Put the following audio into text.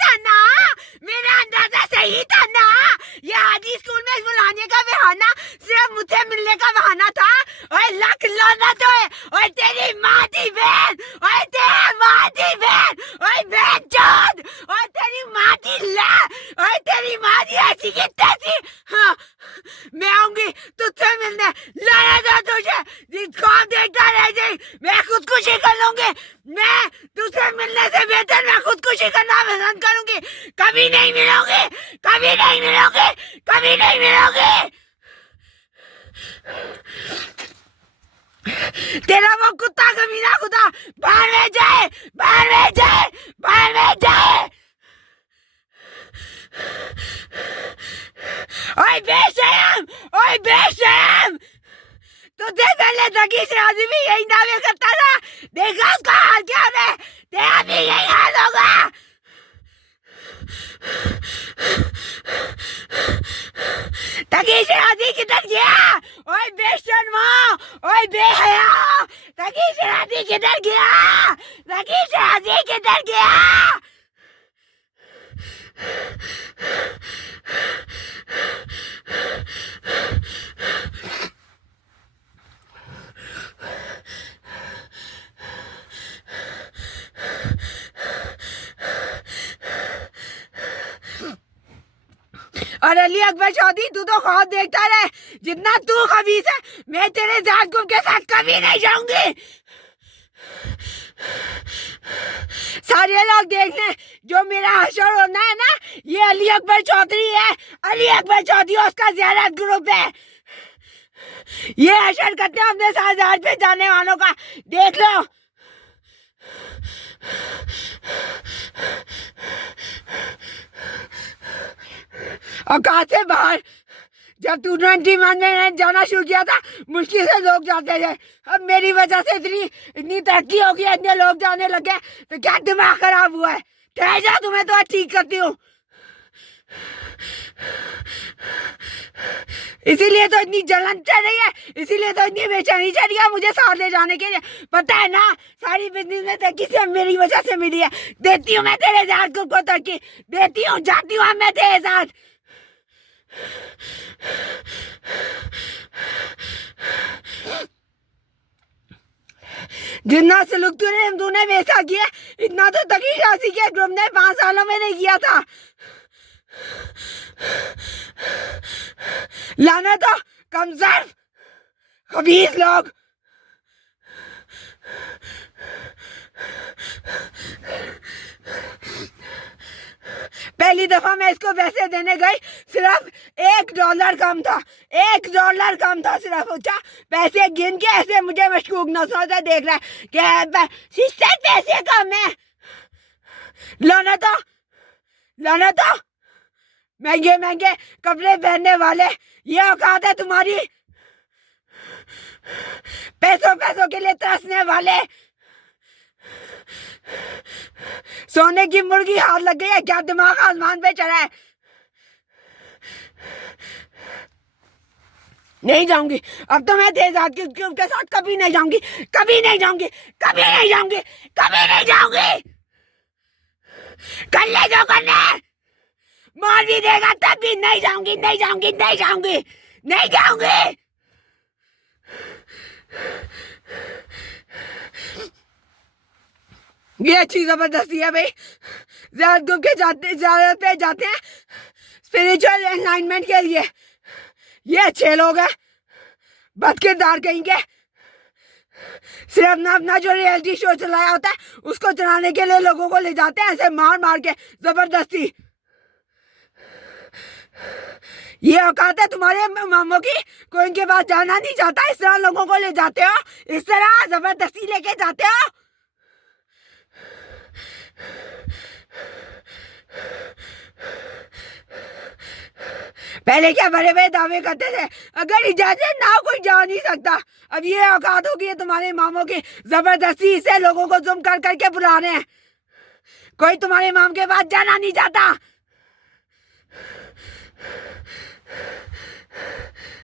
था ना, मेरा अंदाजा सही था ना। ये आदि स्कूल में बुलाने का बहाना सिर्फ मुझसे मिलने का बहाना था। ओए लक लाना तो है। ओए तेरी माँ दी बहन, ओए तेरी माँ दी बहन, ओए बहन चोद, ओए तेरी माँ दी ला, ओए तेरी माँ दी ऐसी की तैसी। हाँ, मैं आऊंगी तुझसे मिलने, लाना था तुझे, कौन देखता रह जाए, मैं खुदकुशी कर लूंगी। मैं तुझसे मिलने से बेहतर मैं खुदकुशी करना पसंद करूंगी। कभी नहीं मिलोगे, कभी नहीं मिलोगे, कभी नहीं मिलोगे। तेरा वो कुत्ता कमीना खुदा बाहर में जाए, बाहर में जाए, बाहर में जाए। ओए बेशरम, ओए बेशरम, तुझे पहले तकी शराजी भी यही दावे करता था। देखा उसका हाल क्या है, तेरा भी यही हाल होगा। तकी शराजी किधर गया? ओए बेशर्मा, ओए बेहया, तकी शराजी किधर गया? तकी शराजी किधर गया? और अली अकबर चौधरी, तू तो ख्वाब देखता रहे। जितना तू खबीस है, मैं तेरे जागुम के साथ कभी नहीं जाऊंगी। सारे लोग देख ले, जो मेरा हशर होना है ना, ये अली अकबर चौधरी है। अली अकबर चौधरी उसका ज़ियारत ग्रुप है। ये हशर करते हैं अपने साथ पे जाने वालों का, देख लो। और कहा से बाहर, जब तू 21 में जाना शुरू किया था, मुश्किल से लोग जाते थे। अब मेरी वजह से इतनी तरक्की हो गई, इतने लोग जाने लगे, तो क्या दिमाग खराब हुआ है? ठहर जा, तुम्हें तो ठीक करती हूँ। इसीलिए तो इतनी जलन चल रही है, इसीलिए तो इतनी बेचैनी चल रही है मुझे साथ ले जाने के लिए। पता है ना, सारी बिजनेस में तरक्की सिर्फ मेरी वजह से मिली है। देती हूँ मैं तेरे साथ को तरक्की, देती हूँ, जाती हूँ मैं तेरे साथ। जितना सलूक तूने वैसा किया, इतना तो तकी शासी के ग्रुप ने 5 सालों में नहीं किया था। लाना तो कम सर्फ खबीस लोग। पहली दफा मैं इसको पैसे देने गई, सिर्फ $1 कम था, $1 कम था सिर्फ। अच्छा, पैसे गिन के ऐसे मुझे मशकूक नजरों से देख रहा है कि सिस्टर पैसे कम है। लाना तो महंगे महंगे कपड़े पहनने वाले, ये औकात है तुम्हारी? पैसों के लिए तरसने वाले। सोने की मुर्गी हाथ लग गई है क्या? दिमाग आसमान पे चढ़ा है। नहीं जाऊंगी अब तो मैं तेरे साथ के साथ कभी नहीं जाऊंगी, कभी नहीं जाऊंगी, कभी नहीं जाऊंगी, कभी नहीं जाऊंगी। कर ले जो करना है, मार भी देगा तब भी नहीं जाऊंगी, नहीं जाऊंगी, नहीं जाऊंगी, नहीं जाऊंगी। ये अच्छी जबरदस्ती है भाई। ज़ियारत पे जाते हैं स्पिरिचुअल एनलाइनमेंट के लिए। ये अच्छे लोग हैं, बदकिरदार कहेंगे। सिर्फ अपना जो रियलिटी शो चलाया होता है, उसको चलाने के लिए लोगों को ले जाते हैं ऐसे मार मार के जबरदस्ती। ये औकात है तुम्हारे मामों की? कोई इनके पास जाना नहीं चाहता, इस तरह लोगों को ले जाते हो, इस तरह जबरदस्ती लेके जाते हो। पहले क्या बड़े बड़े दावे करते थे, अगर इजाजत ना कोई जा नहीं सकता। अब ये औकात हो गई है तुम्हारे मामों की, जबरदस्ती से लोगों को जुम कर करके बुला रहे हैं। कोई तुम्हारे माम के पास जाना नहीं चाहता।